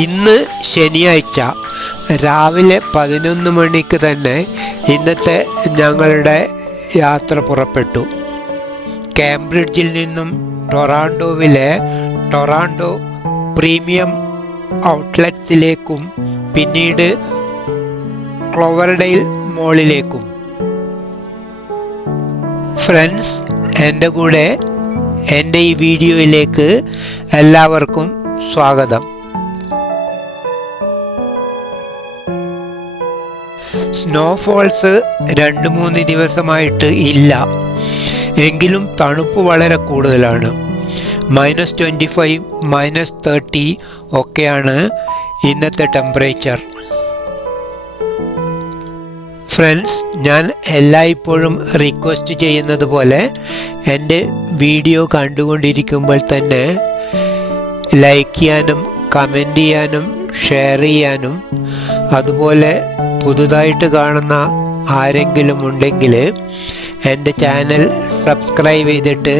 ഇന്ന് ശനിയാഴ്ച രാവിലെ 11 മണിക്ക് തന്നെ ഇന്നത്തെ ഞങ്ങളുടെ യാത്ര പുറപ്പെട്ടു. കേംബ്രിഡ്ജിൽ നിന്നും ടൊറാൻഡോവിലെ ടൊറാൻഡോ പ്രീമിയം ഔട്ട്ലെറ്റ്സിലേക്കും പിന്നീട് ക്ലോവർഡെയിൽ മോളിലേക്കും. ഫ്രണ്ട്സ്, എൻ്റെ കൂടെ എൻ്റെ ഈ വീഡിയോയിലേക്ക് എല്ലാവർക്കും സ്വാഗതം. സ്നോഫോൾസ് 2-3 ദിവസമായിട്ട് ഇല്ല, എങ്കിലും തണുപ്പ് വളരെ കൂടുതലാണ്. -25, -30 ഒക്കെയാണ് ഇന്നത്തെ ടെമ്പറേച്ചർ. ഫ്രണ്ട്സ്, ഞാൻ എല്ലായ്പ്പോഴും റിക്വസ്റ്റ് ചെയ്യുന്നത് പോലെ എൻ്റെ വീഡിയോ കണ്ടുകൊണ്ടിരിക്കുമ്പോൾ തന്നെ ലൈക്ക് ചെയ്യാനും കമൻറ്റ് ചെയ്യാനും ഷെയർ ചെയ്യാനും, അതുപോലെ പുതുതായിട്ട് കാണുന്ന ആരെങ്കിലും ഉണ്ടെങ്കിൽ എൻ്റെ ചാനൽ സബ്സ്ക്രൈബ് ചെയ്തിട്ട്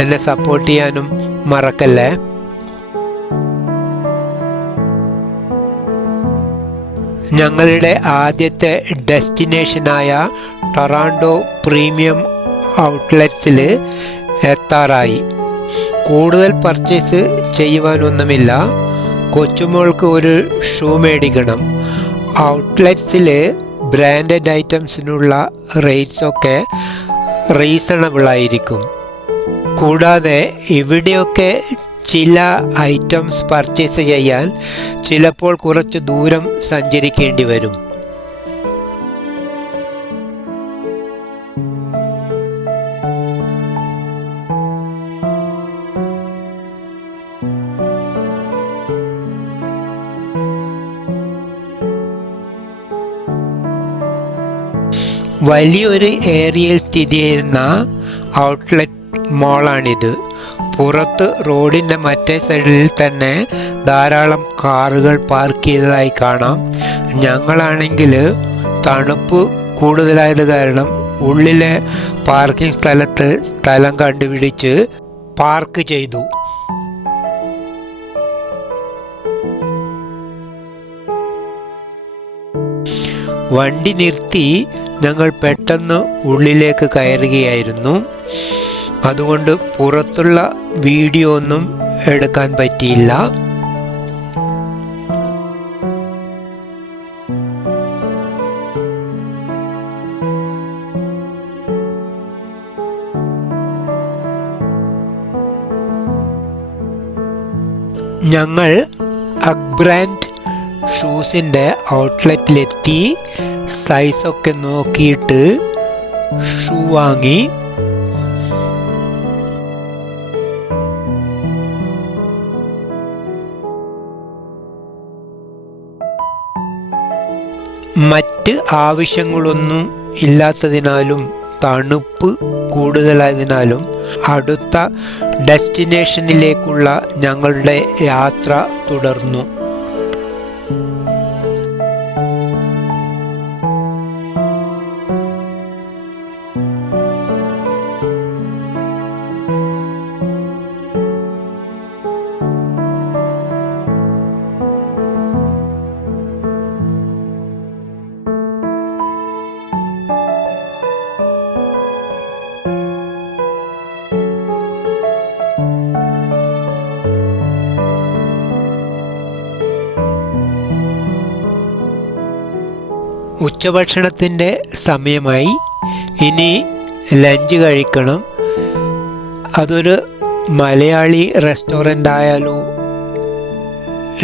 എന്നെ സപ്പോർട്ട് ചെയ്യാനും മറക്കല്ലേ. ഞങ്ങളുടെ ആദ്യത്തെ ഡെസ്റ്റിനേഷനായ ടൊറാൻഡോ പ്രീമിയം ഔട്ട്ലെറ്റ്സിൽ എത്താറായി. കൂടുതൽ പർച്ചേസ് ചെയ്യുവാനൊന്നുമില്ല. കൊച്ചുമോൾക്ക് ഒരു ഷൂ മേടിക്കണം. ഔട്ട്ലെറ്റ്സിൽ ബ്രാൻഡഡ് ഐറ്റംസിനുള്ള റേറ്റ്സൊക്കെ റീസണബിളായിരിക്കും. കൂടാതെ ഇവിടെയൊക്കെ ചില ഐറ്റംസ് പർച്ചേസ് ചെയ്യാൻ ചിലപ്പോൾ കുറച്ച് ദൂരം സഞ്ചരിക്കേണ്ടി വരും. വലിയൊരു ഏരിയയിൽ സ്ഥിതി ചെയ്യുന്ന ഔട്ട്ലെറ്റ് മോളാണിത്. പുറത്ത് റോഡിൻ്റെ മറ്റേ സൈഡിൽ തന്നെ ധാരാളം കാറുകൾ പാർക്ക് ചെയ്തതായി കാണാം. ഞങ്ങളാണെങ്കിൽ തണുപ്പ് കൂടുതലായത് കാരണം ഉള്ളിലെ പാർക്കിംഗ് സ്ഥലത്ത് സ്ഥലം കണ്ടുപിടിച്ച് പാർക്ക് ചെയ്തു. വണ്ടി നിർത്തി ഞങ്ങൾ പെട്ടെന്ന് ഉള്ളിലേക്ക് കയറുകയായിരുന്നു. അതുകൊണ്ട് പുറത്തുള്ള വീഡിയോ ഒന്നും എടുക്കാൻ പറ്റിയില്ല. ഞങ്ങൾ അക്ബ്രാൻഡ് ഷൂസിൻ്റെ ഔട്ട്ലെറ്റിലെത്തി സൈസൊക്കെ നോക്കിയിട്ട് ഷൂ വാങ്ങി. മറ്റ് ആവശ്യങ്ങളൊന്നും ഇല്ലാത്തതിനാലും തണുപ്പ് കൂടുതലായതിനാലും അടുത്ത ഡെസ്റ്റിനേഷനിലേക്കുള്ള ഞങ്ങളുടെ യാത്ര തുടർന്നു. ഉച്ചഭക്ഷണത്തിൻ്റെ സമയമായി. ഇനി ലഞ്ച് കഴിക്കണം. അതൊരു മലയാളി റെസ്റ്റോറൻ്റ് ആയാലോ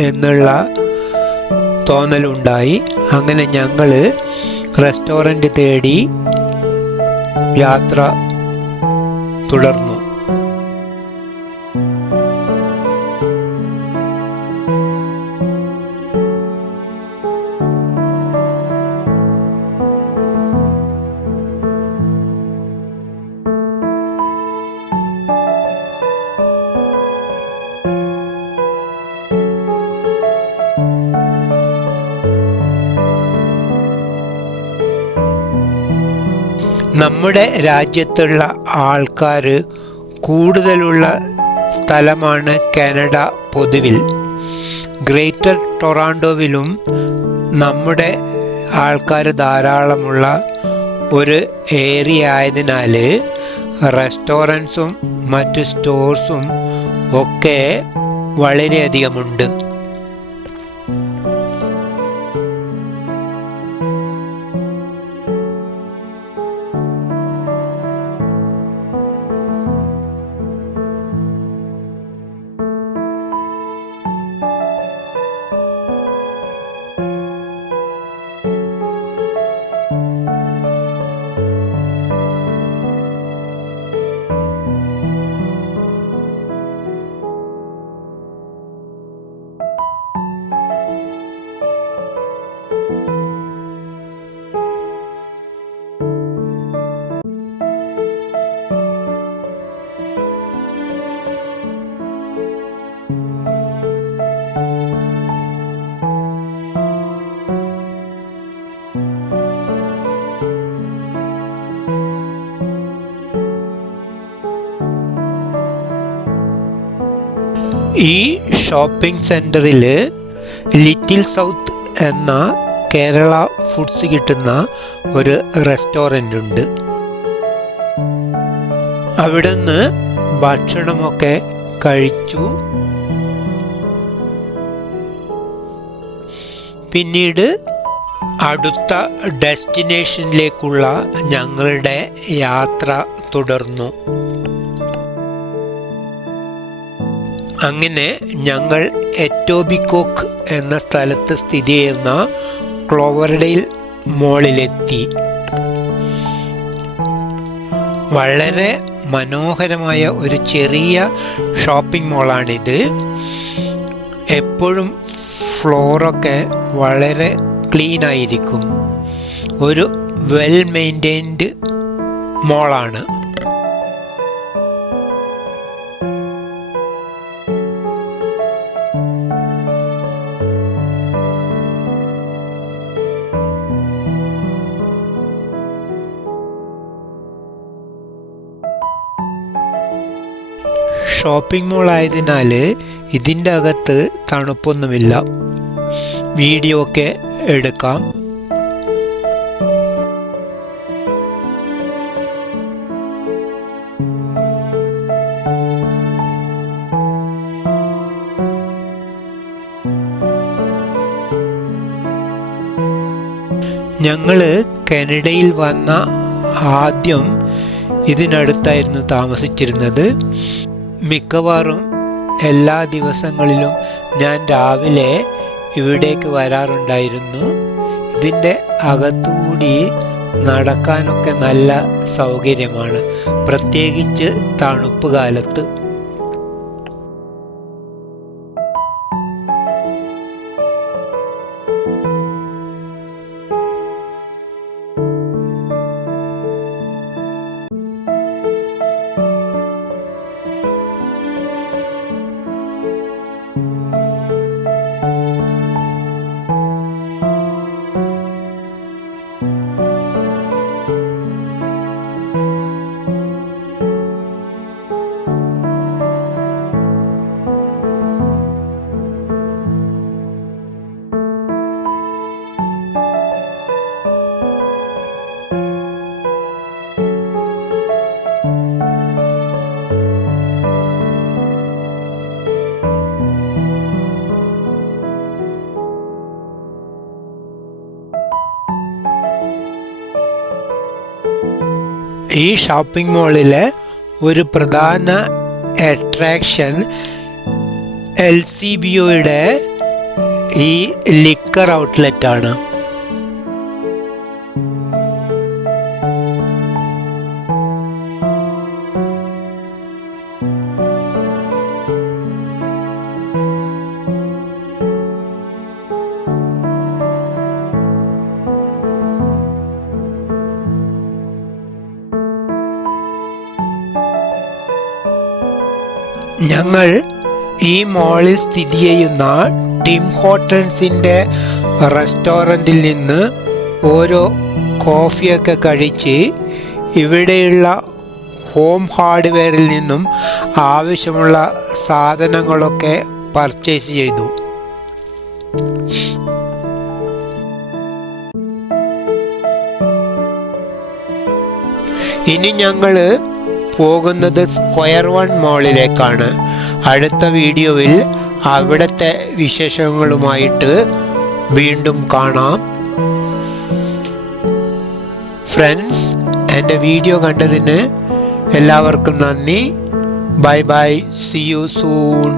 എന്നുള്ള തോന്നലുണ്ടായി. അങ്ങനെ ഞങ്ങൾ റെസ്റ്റോറൻ്റ് തേടി യാത്ര തുടർന്നു. നമ്മുടെ രാജ്യത്തുള്ള ആൾക്കാർ കൂടുതലുള്ള സ്ഥലമാണ് കാനഡ. പൊതുവിൽ ഗ്രേറ്റർ ടൊറാൻഡോവിലും നമ്മുടെ ആൾക്കാർ ധാരാളമുള്ള ഒരു ഏരിയ ആയതിനാൽ റെസ്റ്റോറൻറ്റ്സും മറ്റു സ്റ്റോഴ്സും ഒക്കെ വളരെയധികമുണ്ട്. ഈ ഷോപ്പിംഗ് സെൻറ്ററിൽ ലിറ്റിൽ സൗത്ത് എന്ന കേരള ഫുഡ്സ് കിട്ടുന്ന ഒരു റെസ്റ്റോറൻ്റ് ഉണ്ട്. അവിടുന്ന് ഭക്ഷണമൊക്കെ കഴിച്ചു. പിന്നീട് അടുത്ത ഡെസ്റ്റിനേഷനിലേക്കുള്ള ഞങ്ങളുടെ യാത്ര തുടർന്നു. അങ്ങനെ ഞങ്ങൾ എറ്റോബിക്കോക്ക് എന്ന സ്ഥലത്ത് സ്ഥിതി ചെയ്യുന്ന ക്ലോവർഡെയിൽ മോളിലെത്തി. വളരെ മനോഹരമായ ഒരു ചെറിയ ഷോപ്പിംഗ് മോളാണിത്. എപ്പോഴും ഫ്ലോറൊക്കെ വളരെ ക്ലീൻ ആയിരിക്കും. ഒരു വെൽ മെയിൻറ്റൈൻഡ് മോളാണ്. ഷോപ്പിംഗ് മോൾ ആയതിനാൽ ഇതിൻ്റെ അകത്ത് തണുപ്പൊന്നുമില്ല. വീഡിയോ ഒക്കെ എടുക്കാം. ഞങ്ങൾ കാനഡയിൽ വന്ന ആദ്യം ഇതിനടുത്തായിരുന്നു താമസിച്ചിരുന്നത്. മിക്കവാറും എല്ലാ ദിവസങ്ങളിലും ഞാൻ രാവിലെ ഇവിടേക്ക് വരാറുണ്ടായിരുന്നു. ഇതിൻ്റെ അകത്തുകൂടി നടക്കാനൊക്കെ നല്ല സൗകര്യമാണ്, പ്രത്യേകിച്ച് തണുപ്പ് കാലത്ത്. ഈ ഷോപ്പിംഗ് മോളിലെ ഒരു പ്രധാന അട്രാക്ഷൻ LCBOയുടെ ഈ ലിക്കർ ഔട്ട്ലെറ്റാണ്. ഞങ്ങൾ ഈ മോളിൽ സ്ഥിതി ചെയ്യുന്ന ടിം ഹോട്ടൽസിൻ്റെ റെസ്റ്റോറൻറ്റിൽ നിന്ന് ഓരോ കോഫിയൊക്കെ കഴിച്ച് ഇവിടെയുള്ള ഹോം ഹാർഡ്വെയറിൽ നിന്നും ആവശ്യമുള്ള സാധനങ്ങളൊക്കെ പർച്ചേസ് ചെയ്തു. ഇനി ഞങ്ങൾ പോകുന്നത് സ്ക്വയർ വൺ മോളിലേക്കാണ്. അടുത്ത വീഡിയോയിൽ അവിടുത്തെ വിശേഷങ്ങളുമായിട്ട് വീണ്ടും കാണാം. ഫ്രണ്ട്സ്, എൻ്റെ വീഡിയോ കണ്ടതിന് എല്ലാവർക്കും നന്ദി. Bye bye, C you soon.